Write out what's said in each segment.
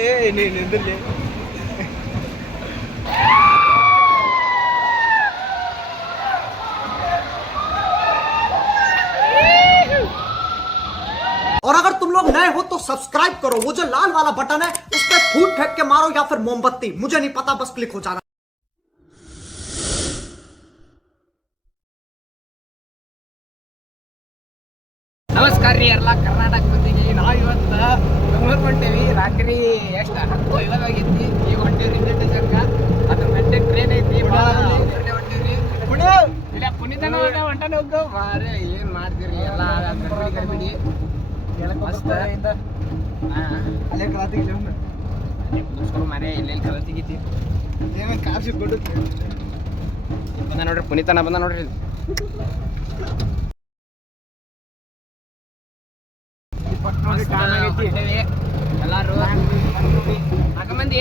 और अगर तुम लोग नए हो तो सब्सक्राइब करो, वो जो लाल वाला बटन है उस पर फूट फेंक के मारो या फिर मोमबत्ती, मुझे नहीं पता, बस क्लिक हो जाना। ನಮಸ್ಕಾರ ರೀ ಎಲ್ಲ ಕರ್ನಾಟಕ ಮಂದಿಗೆ. ನಾವು ಇವತ್ತು ಬೆಂಗಳೂರು ಹೊಂಟೇವಿ. ರಾತ್ರಿ ಎಷ್ಟು 10:50 ಆಗೈತಿ. ಈಗ ಹೊಂಟೇವಿ ರೈಲ್ವೆ ಸ್ಟೇಷನ್ಗೆ. ಅದ್ರ ಮತ್ತೆ ಟ್ರೈನ್ ಐತಿ. ಹೊಂಟೇವಿ ಇಲ್ಲ ಪುನೀತನ ಹೊಂಟಾನೆ ಹೋಗ್ತೇವೆ. ಮಾರೇ ಏನು ಮಾಡ್ತೀರಿ ಎಲ್ಲ ಗರ್ಬಿಡಿ ಮಸ್ತ್ ಅಲ್ಲೇ ಕ್ರಾಂತಿ ಮುಗಿಸ್ಕೊಂಡು ಮಾರೇ ಇಲ್ಲೆಲ್ಲಿ ಕಲ ತೆಗಿತಿ ಏನು ಕಾರ್ ಸಿಕ್ಕೊಂಡು ಬಂದ ನೋಡ್ರಿ. ಪುನೀತನ ಬಂದ ನೋಡ್ರಿ. ಎಲ್ಲಾರು 4 ಮಂದಿ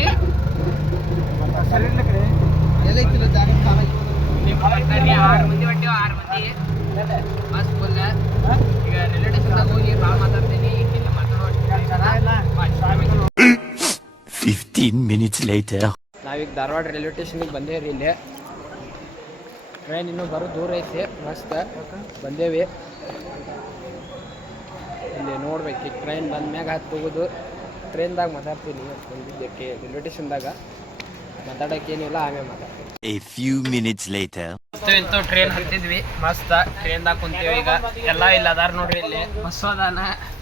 ಎಲ್ಲ ಐತಿಲ್ಲ ದಾರಿ 6 ಮಂದಿ ಹೊಂಟೇವ. 6 ಮಂದಿ ಮಸ್ತ್ ಫುಲ್. ಈಗ ರೈಲ್ವೆ ಸ್ಟೇಷನ್ದಾಗ ಹೋಗಿ ಭಾಳ ಮಾತಾಡ್ತೀನಿ. ಇಲ್ಲಿ ಮಾತಾಡೋ 15 minutes later. ನಾವೀಗ ಧಾರವಾಡ ರೈಲ್ವೆ ಸ್ಟೇಷನ್ಗೆ ಬಂದೇವ್ರಿ. ಇಲ್ಲಿ ಟ್ರೈನ್ ಇನ್ನೂ ಬರೋ ದೂರ ಐತಿ. ಮಸ್ತ್ ಬಂದೇವಿ. ಇಲ್ಲಿ ನೋಡ್ಬೇಕು. ಈಗ ಟ್ರೈನ್ ಬಂದ ಮ್ಯಾಗ ಹತ್ತಿ ಹೋಗೋದು. ಟ್ರೈನ್ದಾಗ ಮಾತಾಡ್ತೀನಿ ಬಂದಿದ್ದಕ್ಕೆ. ರೈಲ್ವೆ ಸ್ಟೇಷನ್ದಾಗ ಮಾತಾಡೋಕೆ ಏನಿಲ್ಲ, ಆಮೇಲೆ ಮಾತಾಡ್ತೀನಿ. A few minutes later. ಇಂತೂ ಟ್ರೈನ್ ಹತ್ತಿದ್ವಿ. ಮಸ್ತ್ ಟ್ರೈನ್ದಾಗ ಕುಂತೀವಿ. ಈಗ ಎಲ್ಲ ಇಲ್ಲಿ ಅದಾರ ನೋಡ್ರಿ. ಇಲ್ಲಿ ಮಸ್ಸೋದಾನ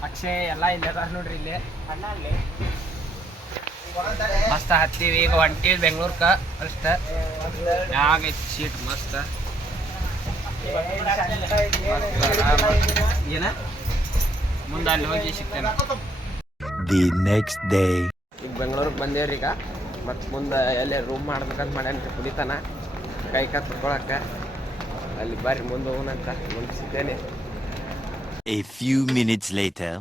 ಅಕ್ಷಯ್ ಎಲ್ಲ ಇಲ್ಲಿ ಅದಾರ ನೋಡ್ರಿ. ಇಲ್ಲಿ ಮಸ್ತ್ ಹತ್ತೀವಿ. ಈಗ ಹೊಂಟೀವಿ ಬೆಂಗ್ಳೂರ್ಕ. ಅಷ್ಟ ಆಗೈತಿ ಸೀಟ್ ಮಸ್ತ್. ಏನ ಮುಂದೆ ಅಲ್ಲಿ ಹೋಗಿ ಸಿಗ್ತೇನೆ. The next day. ಈಗ ಬೆಂಗಳೂರಿಗೆ ಬಂದೇವ್ರಿ. ಈಗ ಮತ್ತು ಮುಂದೆ ಎಲ್ಲೇ ರೂಮ್ ಮಾಡ್ಬೇಕಂತ ಮಾಡ್ಯಾನ್ರಿ ಪುನೀತನ. ಕೈ ಕತ್ಕೊಳಕ್ಕೆ ಅಲ್ಲಿ ಬರ್ರಿ ಮುಂದೆ ಹೋಗೋಣಂತ ಮುಂದೆ ಸಿಗ್ತೇನೆ. A few minutes later.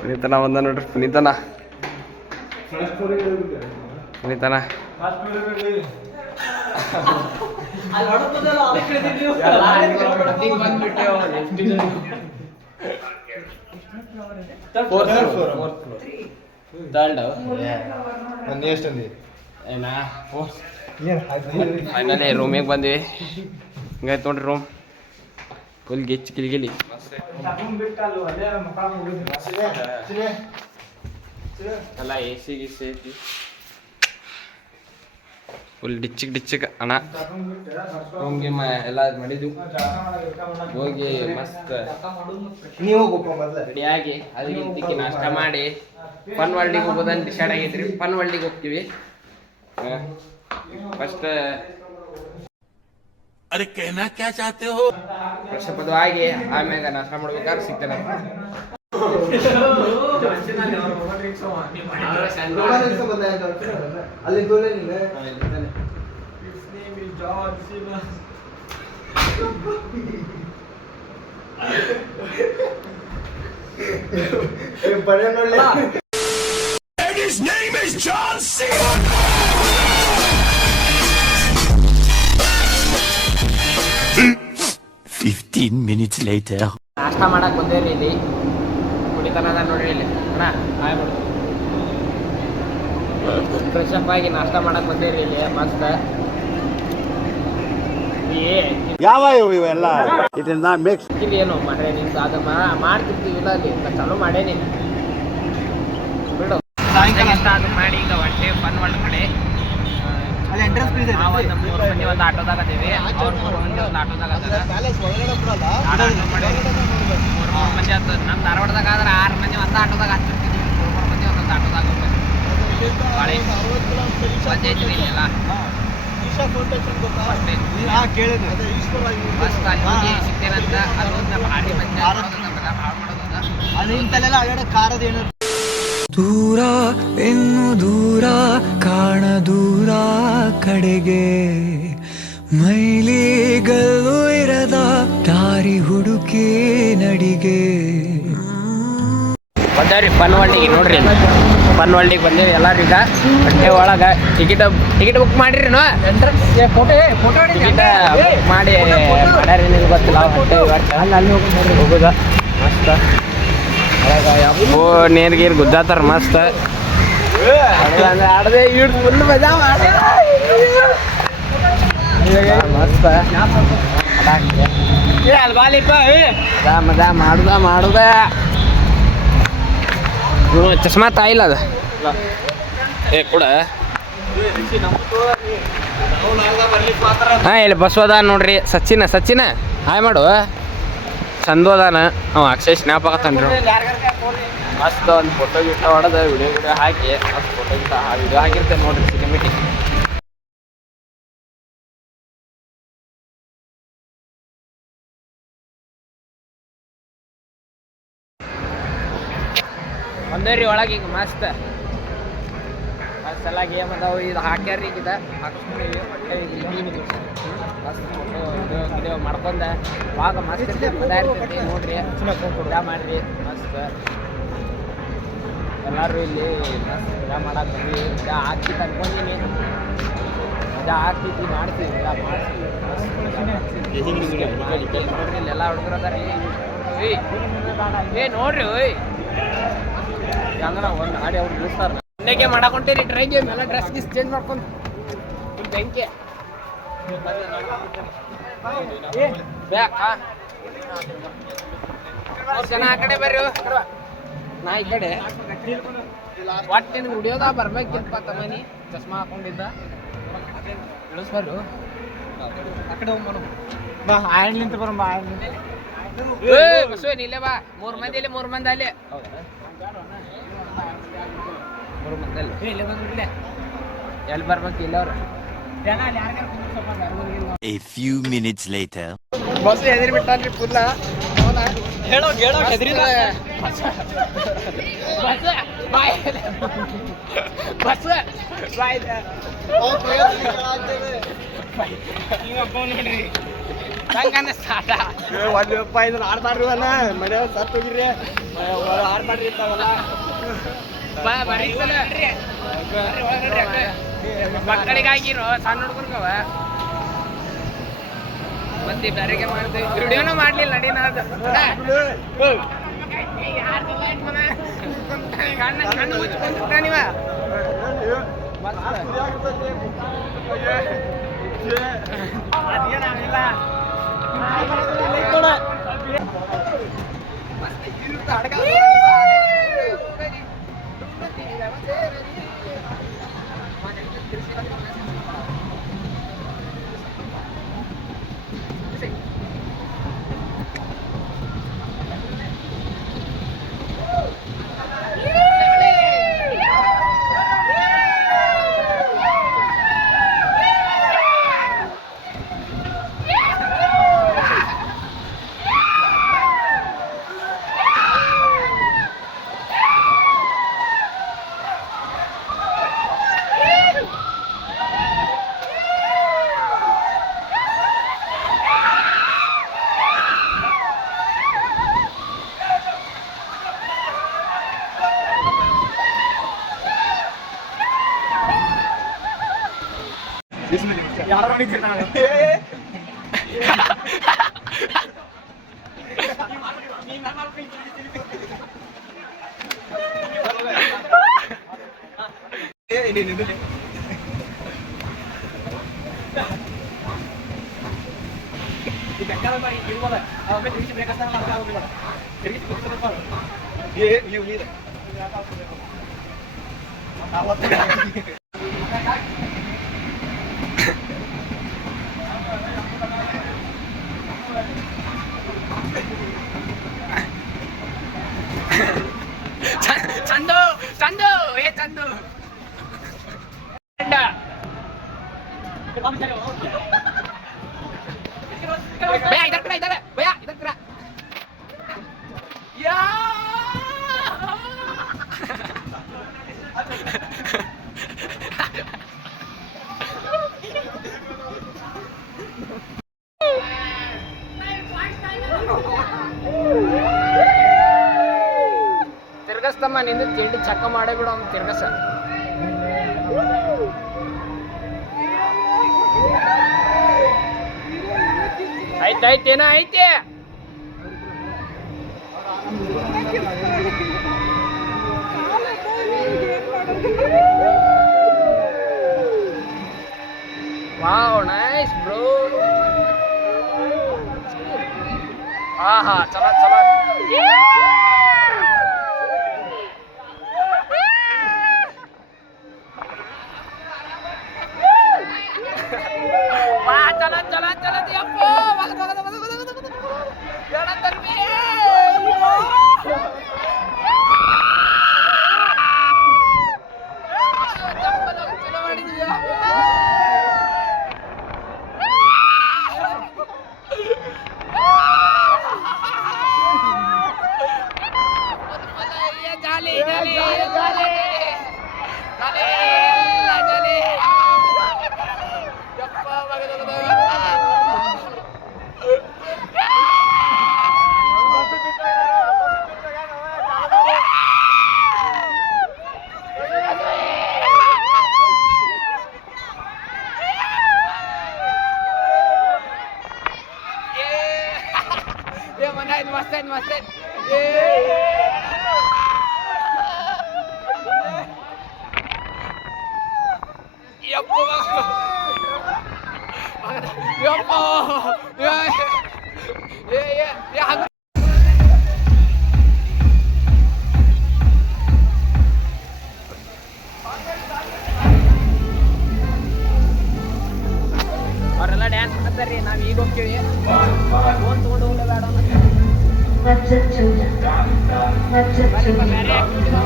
ಪುನೀತನ ಬಂದ ನೋಡ್ರಿ. ಪುನೀತನ ಫೈನಲಿ ರೂಮಿಗೆ ಬಂದ್ವಿ. ಹಿಂಗಾಯ್ತು ನೋಡ್ರಿ ರೂಮ್ ಫುಲ್ ಗಿಚ್ಚಿ ಗಿಲಿಗಿಲಿ. ಎಲ್ಲ ಎ ಸಿ ಗಿಸಿ ಐತಿ ಫುಲ್ ಡಿಚ್ಚಿಗೆ ಅಣ್ಣ. ರೂಮ್ಗೆ ಎಲ್ಲ ಮಾಡಿದ್ವಿ. ಹೋಗಿ ಮಸ್ತ್ ರೆಡಿಯಾಗಿ ಅದಕ್ಕಿಂತಕ್ಕೆ ನಾಷ್ಟ ಮಾಡಿ ಫನ್ ವರ್ಲ್ಡಿಗೆ ಹೋಗೋದಂತ ಡಿಸೈಡ್ ಆಗೈತ್ರಿ. ಫನ್ ವರ್ಲ್ಡಿಗೆ ಹೋಗ್ತೀವಿ ಫಸ್ಟ್. अरे कहना क्या चाहते हो? ಫ್ರೆಶ್ ಅಪ್ ಅದು ಆಗಿ ಆಮ್ಯಾಗ ನಾಷ್ಟ ಮಾಡ್ಬೇಕಾದ್ರೆ ಸಿಗ್ತೇನೆ. His name is John C. 15 minutes later. ನಾಷ್ಟ ಮಾಡಕ್ ಬಂದೇರಿ. ಇಲ್ಲಿ ಕುಡಿತನ ನೋಡ್ರಿ. ಇಲ್ಲಿ ಅಣ್ಣ ಆಗ್ಬಿಡು. ಫ್ರೆಶ್ ಅಪ್ ಆಗಿ ನಾಷ್ಟ ಮಾಡಕ್ ಬಂದೇರಿ. ಇಲ್ಲಿ ಮಸ್ತ್ ಯಾವ ಇವೆಲ್ಲ ಇದನ್ನ ಮಿಕ್ಸ್ ಇಲ್ಲಿ ಏನು ಮಾಡ್ರೆ ನಿಮ್ದು ಅದು ಮಾಡ್ತಿರ್ತೀವಿಲ್ಲ. ಅಲ್ಲಿ ಚಾಲೂ ಮಾಡೇನಿ ಬಿಡು. ಸಾಯಂಕಾಲ ಅದು ಮಾಡಿ ಈಗ ಹೊಟ್ಟೆ ಫನ್ ವರ್ಲ್ಡ್ ಕಡೆ ಅಲ್ಲಿ ಎಂಟ್ರೆನ್ಸ್ ಫೀಸ್ ನಾವು ಒಂದು 3 ಮಂದಿ ಒಂದು ಆಟೋದಾಗ ಅದೀವಿ. ಅವ್ರು 3 ಮಂದಿ ಒಂದು ಆಟೋದಾಗ ಅದಾರ. ಮೂರು ಮಂದಿ ಅಂತ ನಮ್ಮ ಧಾರವಾಡದಾಗ ಆದ್ರೆ 6 ಮಂದಿ ಒಂದು ಆಟೋದಾಗ ಹತ್ತಿರ್ತಿದ್ವಿ. 3 ಮಂದಿ ಒಂದೊಂದು ಆಟೋದಾಗ ಹೋಗ್ಬೇಕು. ಭಾಳ ಮಜಾ ಐತಿ ಇಲ್ಲೆಲ್ಲ. ಮಸ್ತ್ ಅಲ್ಲಿ ಹೋಗಿ ಸಿಗ್ತೇನಂತ. ಅಲ್ಲಿ ಹೋಗಿ ನಮ್ಮ ಭಾರಿ ಮಜಾ ಮಾಡೋದು. ಅದು ಇಂತಲ್ಲೆಲ್ಲ ಅಡ್ಯಾಡ ಕಾರದ ಏನು ದೂರ ಇನ್ನು ದೂರ ಕಾಣ ದೂರ ಕಡೆಗೆ ಮೈಲಿಗಲ್ಲು ಇರದ ದಾರಿ ಹುಡುಕಿ ನಡಿಗೆ. ಬಂದೇವ್ರಿ ಫನ್ ವರ್ಲ್ಡಿಗೆ. ನೋಡ್ರಿ ಫನ್ ವರ್ಲ್ಡಿಗೆ ಬಂದೇವಿ ಎಲ್ಲರೂ. ಈಗ ಹೊಟ್ಟೆ ಒಳಗೆ ಟಿಕೆಟ್ ಬುಕ್ ಮಾಡಿರಿ. ಟಿಕೆಟ್ ಮಾಡಿ ಮಾಡ್ಯಾರ ನಿಮ್ಗೆ ಗೊತ್ತಿಲ್ಲ. ಹೊಟ್ಟೆ ಅಲ್ಲಿ ಹೋಗೋದ ಮಸ್ತ್ ಅಪ್ಪೋ ನೀರ್ಗೀರ್ ಗುದ್ದಾತಾರ ಮಸ್ತ್ ಆಡದೆ ಇಡ್ ಫುಲ್ ಮಜಾ ಮಾಡಿ ಮಸ್ತ್ ಮಜಾ ಮಾಡುದ ಚಸ್ಮಾ ತಾಯಿಲ್ಲ ಅದ ಏ ಕೂಡ ಹಾಂ ಇಲ್ಲಿ ಬಸ್ ಅದ ನೋಡ್ರಿ ಸಚಿನ ಹಾಯ್ ಮಾಡು ಚಂದು ಅದಾನ ಅವ ಅಕ್ಷಯ್ ಸ್ನ್ಯಾಪ್ ಆಗತ್ತಾನ್ರಿ ಮಸ್ತ್ ಒಂದು ಫೋಟೋ ಗಿಟ ಹೊಡೆದ ವಿಡಿಯೋ ಹಾಕಿ ಮಸ್ತ್ ಫೋಟೋ ಗಿಟ ವಿಡಿಯೋ ಹಾಕಿರ್ತೇನೆ ನೋಡ್ರಿ ಸಿನಿಮೆಟಿಕ್ ಒಂದೇ ಒಳಗೆ ಈಗ ಮಸ್ತ್ ಎಲ್ಲ ಗೇಮ್ ಅದಾವು ಇದು ಹಾಕ್ಯಾರ ಈಗ ಇದು ಹಾಕಿಸ್ಕೊಂಡಿವಿ ಮಸ್ತ್ ಫೋಟೋ ವಿಡಿಯೋ ಮಾಡ್ಕೊಂಡ ಆವಾಗ ಮಸ್ತ್ ಇರ್ತೈತಿ ನೋಡ್ರಿ ಮಜಾ ಮಾಡ್ರಿ ಮಸ್ತ್ ಎಲ್ಲರೂ ಇಲ್ಲಿ ಮಸ್ತ್ ಮಜಾ ಮಾಡಕ್ಕೆ ಬಂದ್ವಿ ಮಜಾ ಆಗ್ತಿತ್ತು ಅನ್ಕೊಂಡೀನಿ ಮಜಾ ಆಗ್ತೈತಿ ಮಾಡ್ತೀವಿ ಮಜಾ ಮಾಡ್ತೀವಿ ನೋಡ್ರಿ ಇಲ್ಲೆಲ್ಲ ಹುಡುಗರು ಅದಾರ ಏ ನೋಡ್ರಿ ಓಯ್ ಹಂಗ ಒಂದು ಗಾಡಿ ಅವ್ರು ನಿಲ್ಲಿಸ್ತಾರ ಮನೆಗೆ ಮಾಡಕೊಂತೀರಿ ಟ್ರೈ ಗೇಮ್ ಎಲ್ಲ ಡ್ರೆಸ್ ಗೀಸ್ ಚೇಂಜ್ ಮಾಡ್ಕೊಂಡು ಫುಲ್ ಬೆಂಕಿ ಬ್ಯಾಕಾ 3 ಜನ ಆ ಕಡೆ ಬರ್ರಿ ನಾ ಈ ಕಡೆ ಒಟ್ಟಿನ ವಿಡಿಯೋದಾಗ ಬರ್ಬೇಕಿಲ್ಪ ತಮ್ಮನಿ ಚಸ್ಮಾ ಹಾಕೊಂಡಿದ್ದ ಇಳಿಸ್ಬಾರು ಆ ಕಡೆ ಹೋಗ್ಬರು ಬಾ ಆಯಣ್ ನಿಂತ ಬರೋ ಬಾ ಬಸವ ನೀಲೇ ಬಾ 3 ಮಂದಿ ಇಲ್ಲಿ 3 ಮಂದಿ ಅಲ್ಲಿ 3 ಮಂದಿ ಅಲ್ಲಿ ಇಲ್ಲಿ ಬಂದ್ಬಿಡ್ಲೆ ಎಲ್ಲಿ ಬರ್ಬೇಕು ಇಲ್ಲ ಅವ್ರು A few minutes later. Bus ಹೆದರಿ ಬಿಟ್ಟಾನ್ರಿ ಫುಲ್ಲ ಹೇಳೋ ಹೆದರಿದ ಬಸ್ ಬಾಯ್ ನೋಡ್ರಿ ಹಂಗನ್ನ ಸ್ಟಾರ್ಟ $1 ಆಡ್ತಾಡ್ರಿ ಅಲ್ಲ ಮನೆ ಸತ್ತು ಹೋಗಿರಿ ಆಡ್ತಾಡ್ರಿ ಇರ್ತಾವಲ್ಲ ಮಕ್ಕಳಿಗಾಗಿರೋ ಸಣ್ಣ ಹುಡುಗರ್ಗವ ಮತ್ತೆ ಬೇರೆಗೆ ಮಾಡ್ತೀವಿ ವಿಡಿಯೋನೂ ಮಾಡ್ಲಿಲ್ಲ ನಡಿ ನಾದು ಕಣ್ಣು ಮುಚ್ಕೊಂತ ನೀವ ಅದೇನಾಗಿಲ್ಲ ಚಂದು ಏ ಚಂದು भैया इधर करा भैया इधर करा ತಿರ್ಗಸ್ತಮ್ಮ ನಿಂದು ತಿಂಡಿ ಚಕ್ಕ ಮಾಡೇ ಬಿಡು ಅವ್ನು ತಿರ್ಗಸ ಆಯ್ತಾಯ್ತೇನ ಐತೆ ವಾವ್ ನೈಸ್ ಬ್ರೋ. ಆಹಾ ಚಲೋ ಚಲೋ. ವಾ ಚಲೋ ಚಲೋ ಚಲೋ ಯಪ್ಪ. ಜನ ತರ್ಬಿ. ಚಲೋ ಮಾಡಿದ್ಯಾ. ಜಾಲಿ ಜಾಲಿ ಜಾಲಿ ಜಾಲಿ. ಯಪ್ಪ ಮನ ಇದು ಮಸ್ತ್ ಐತ್ ಮಸ್ತ್ ಐತ್. ಯಪ್ಪ ಯಪ್ಪ ಅವರೆಲ್ಲ ಡ್ಯಾನ್ಸ್ ಮಾಡ್ತಾರ್ರಿ. ನಾವು ಈಗ ಹೋಗ್ತೀವಿ. ಫೋನ್ ತಗೊಂಡು ಹೋಗ್ಲೇ ಬೇಡ. ಬೇರೆ ಆಕ್ಟಿವಿಟಿ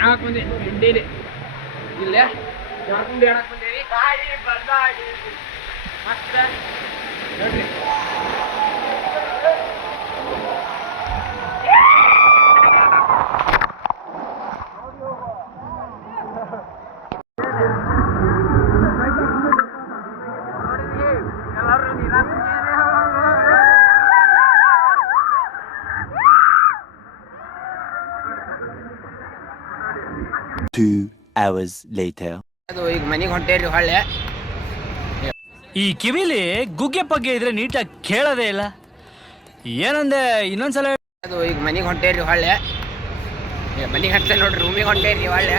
ಯಾಕೆ ಬಂದೆ ಇಂಡಿಲಿ ಇಲ್ಲೇ ಜಾರ್ಖಂಡ್ ಹೇಳಕ್ ಬಂದೇವಿ. ಗಾಡಿ ಬಂದಾಗಿ ಮತ್ತೆ ನೋಡ್ರಿ ಎಲ್ಲರೂ ನೀರಾಗ 2 hours later. ಅದು ಈಗ ಮನೆಗೆ ಹೊಂಟೇರಿ ಹೊಳ್ಳೆ. ಈ ಕಿವಿಲಿ ಗುಗ್ಗೆ ಪಗ್ಗೆ ಇದ್ರೆ ನೀಟಾಗಿ ಕೇಳೋದೇ ಇಲ್ಲ. ಏನಂದೆ ಇನ್ನೊಂದ್ಸಲ. ಅದು ಈಗ ಮನೆಗೆ ಹೊಂಟೇರಿ ಹೊಳ್ಳೆ. ಮನೆಗೆ ಹಂತ ನೋಡ್ರಿ ರೂಮಿಗೆ ಹೊಂಟೇರಿ ಹೊಳ್ಳೆ.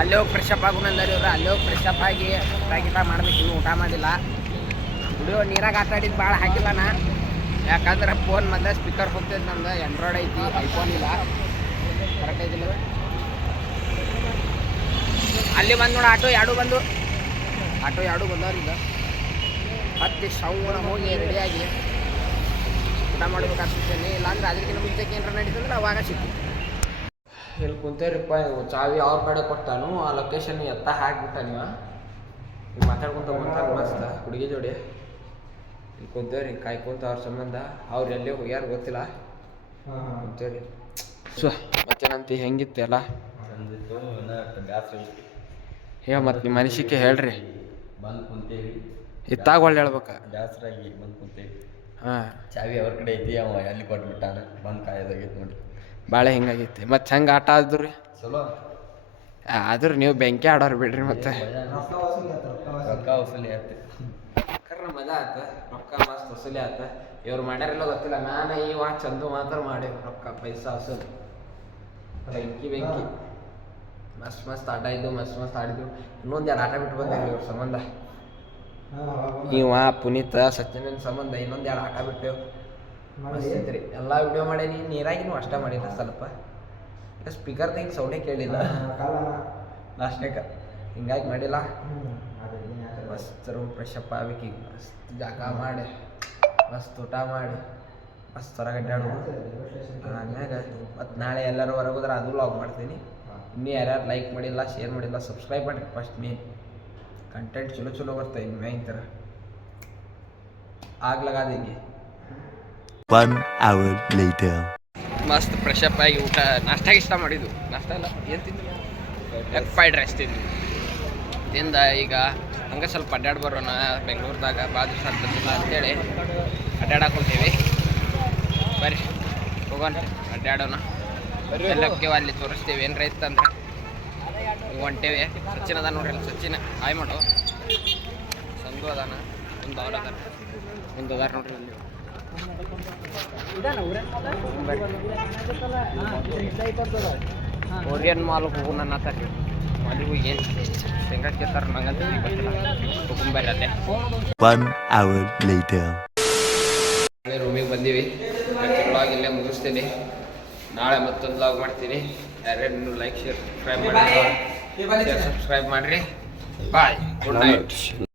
ಅಲ್ಲಿ ಹೋಗಿ ಫ್ರೆಶ್ ಅಪ್ ಆಗೋಣಂದಾರಿ ಇವ್ರು. ಅಲ್ಲಿ ಹೋಗಿ ಫ್ರೆಶ್ ಅಪ್ ಆಗಿ ಊಟ ಮಾಡ್ಬೇಕು. ಇನ್ನೂ ಊಟ ಮಾಡಿಲ್ಲ. ವಿಡಿಯೋ ನೀರಾಗ ಆಟಾಡಿದ್ದು ಭಾಳ ಹಾಕಿಲ್ಲ ನಾ. ಯಾಕಂದ್ರೆ ಫೋನ್ ಮೊದಲೇ ಸ್ಪೀಕರ್ ಹೋಗ್ತೈತೆ. ನಮ್ದು ಆ್ಯಂಡ್ರಾಯ್ಡ್ ಐತಿ, ಐಫೋನ್ ಇಲ್ಲ. ಕರೆಕ್ಟ್ ಐತಿಲ್ಲ. ಅಲ್ಲಿ ಬಂದು ನೋಡಿ ಆಟೋ ಎರಡು ಬಂದವ್ರು. ಈಗ ಹತ್ತಿ ಶೌಣ ಹೋಗಿ ರೆಡಿಯಾಗಿ ಊಟ ಮಾಡ್ಬೇಕಾಗ್ತೇನೆ. ಇಲ್ಲಾಂದ್ರೆ ಅದಕ್ಕಿಂತ ಮುಂಚೆಗೆ ಏನಾರ ನಡೀತಂದ್ರೆ ಅವಾಗ ಸಿಗ್ತೀವಿ. ಇಲ್ಲಿ ಕುಂತೇರಿಪ್ಪ. ಚಾವಿ ಅವ್ರ ಕಡೆ ಕೊಟ್ಟಾನು. ಆ ಲೊಕೇಶನ್ ಎತ್ತ ಹಾಕ್ಬಿಟ್ಟ. ನೀವು ಈಗ ಮಾತಾಡ್ಕೊಂತ ಮಸ್ತ್ ಹುಡುಗಿ ಜೋಡಿ ಇಲ್ಲಿ ಕುಂತೇವ್ರಿ. ಕಾಯ್ಕೊಂತ ಅವ್ರ ಸಂಬಂಧ. ಅವ್ರು ಎಲ್ಲೇ ಹೋಗ್ಯಾರ ಗೊತ್ತಿಲ್ಲ. ಕುಂತೇವ್ರಿ. ಸೊ ಮತ್ತೇನಂತ ಹೆಂಗಿತ್ತು ಎಲ್ಲ? ಮತ್ತು ನಿಮ್ಮ ಮನುಷ್ಯಕ್ಕೆ ಹೇಳ್ರಿ. ಬಂದು ಕುಂತೇವಿ. ಇತ್ತಾಗ ಒಳ್ಳೆ ಹೇಳ್ಬೇಕ. ಜಾಸ್ರಾಗಿ ಬಂದು ಕುಂತೇವಿ. ಹಾಂ ಚಾವಿ ಅವ್ರ ಕಡೆ ಐತಿ. ಅವ ಎಲ್ಲಿ ಕೊಟ್ಬಿಟ್ಟಾನ. ಬಂದು ಕಾಯೋದಾಗೈತಿ ನೋಡಿ. ಭಾಳ ಹಿಂಗಾಗೈತಿ. ಮತ್ತು ಹೆಂಗೆ ಆಟ ಆದ್ರು ರೀ? ಚಲೋ ಆದ್ರೆ ನೀವು ಬೆಂಕಿ ಆಡೋರು ಬಿಡ್ರಿ. ಮತ್ತೆ ರೊಕ್ಕ ವಸೂಲಿ ಆಯ್ತು. ಕರ್ರ ಮಜಾ ಆಯ್ತು. ರೊಕ್ಕ ಮಸ್ತ್ ವಸೂಲಿ ಆಯ್ತು. ಇವ್ರು ಮಾಡ್ಯಾರೆಲ್ಲ ಗೊತ್ತಿಲ್ಲ. ನಾನು ಚಂದು ಮಾತ್ರ ಮಾಡಿ ರೊಕ್ಕ ಪೈಸಾ ವಸೂಲಿ. ಬೆಂಕಿ ಮಸ್ತ್ ಆಟ ಇದ್ದು. ಮಸ್ತ್ ಆಡಿದ್ವು. ಇನ್ನೊಂದು ಎರಡು ಆಟ ಬಿಟ್ಟು ಬಂದೇವಿ ಇವ್ರ ಸಂಬಂಧ. ಪುನೀತ್ ಸಚಿನ್ ಸಂಬಂಧ ಇನ್ನೊಂದು ಎರಡು ಆಟ ಬಿಟ್ಟೆವು. ಮಸ್ತ್ ಐತ್ರಿ. ಎಲ್ಲ ವಿಡಿಯೋ ಮಾಡೀನಿ. ನೀರಾಗಿನೂ ಅಷ್ಟೇ ಮಾಡಿಲ್ಲ. ಸ್ವಲ್ಪ ಸ್ಪೀಕರ್ದ ಹಿಂಗೆ ಸೌಂಡೇ ಕೇಳಿಲ್ಲ ಲಾಸ್ಟ್ನಾಗ. ಹಿಂಗಾಗಿ ಮಾಡಿಲ್ಲ. ಮಸ್ತ್ ರೂಮ್ ಫ್ರೆಶ್ ಅಪ್ ಆಗ್ಬೇಕು. ಈಗ ಮಸ್ತ್ ಜಾಗ ಮಾಡಿ ಮಸ್ತ್ ಊಟ ಮಾಡಿ ಮಸ್ತ್ ಹೊರಗೆ ಅಡ್ಡಾಡೋದು. ಆಮ್ಯಾಗ ಮತ್ತು ನಾಳೆ ಎಲ್ಲರೂ ಹೊರಗೋದ್ರೆ ಅದು ಲಾಗ್ ಮಾಡ್ತೀನಿ. ಇನ್ನೂ ಯಾರ್ಯಾರು ಲೈಕ್ ಮಾಡಿಲ್ಲ, ಶೇರ್ ಮಾಡಿಲ್ಲ, ಸಬ್ಸ್ಕ್ರೈಬ್ ಮಾಡಿರಿ. ಫಸ್ಟ್ ಮೇನ್ ಕಂಟೆಂಟ್ ಚಲೋ ಬರ್ತಾವೆ. ಇನ್ನು ಈ ಥರ ಆಗ್ಲಾಗದ ಹಿಂಗೆ. 1 hour later. ಮಸ್ತ್ ಫ್ರೆಶ್ ಅಪ್ ಆಗಿ ಊಟ ನಾಷ್ಟ ಮಾಡಿದ್ದು. ನಾಷ್ಟ ಎಲ್ಲ ಏನು ತಿಂದ್ವಿ? ಎಗ್ ಫ್ರೈಡ್ ರೈಸ್ ತಿಂದ್ವಿ. ತಿಂದ ಈಗ ಹಂಗೆ ಸ್ವಲ್ಪ ಅಡ್ಡಾಡಿ ಬರೋಣ ಬೆಂಗಳೂರದಾಗ ಬಾಜು ಸಾಧ್ಯ ಅಂತೇಳಿ ಅಡ್ಡಾಡಕ್ಕೆ ಹೊಂಟೀವಿ. ಬರ್ರಿ ಹೋಗೋಣ ಅಡ್ಡಾಡೋಣ. ಎಲ್ಲಕ್ಕೆ ಅಲ್ಲಿ ತೋರಿಸ್ತೀವಿ ಏನ್ರ ಇತ್ತಂದ್ರೆ ಈಗ ಹೊಂಟೇವಿ. ಸಚಿನ್ ಅದ ನೋಡ್ರಿ ಅಲ್ಲಿ ಸಚಿನ್ ಹಾಯ್ ಮಾಡು. ಸಂದು ಅದಾನ ಒಂದು ಅವ್ರ ಅದಾರ ಒಂದು ಅದಾರ ನೋಡ್ರಿ ಅಲ್ಲಿ. ಓರಿಯನ್ ಮಾಲ್ಗೆ ಹೋಗೋಣ ಅನ್ನತ್ತಾರ. ಮಾಲಿಗೆ ಹೋಗಿ ಏನು ಶೇಂಗಾ ಕೇಳ್ತಾರ ನಂಗಂತ ಹೋಗ್ಬರ್ರಿ ಅಲ್ಲೇ. 1 hour later. ರೂಮಿಗೆ ಬಂದೀವಿ. ವ್ಲಾಗ್ ಇಲ್ಲೇ ಮುಗಿಸ್ತೀನಿ. ನಾಳೆ ಮತ್ತೊಂದು ವ್ಲಾಗ್ ಮಾಡ್ತೀನಿ. ಯಾರ್ಯಾರು ಲೈಕ್ ಶೇರ್ ಸಬ್ಸ್ಕ್ರೈಬ್ ಮಾಡಿರಿ. ಬಾಯ್, ಗುಡ್ ನೈಟ್.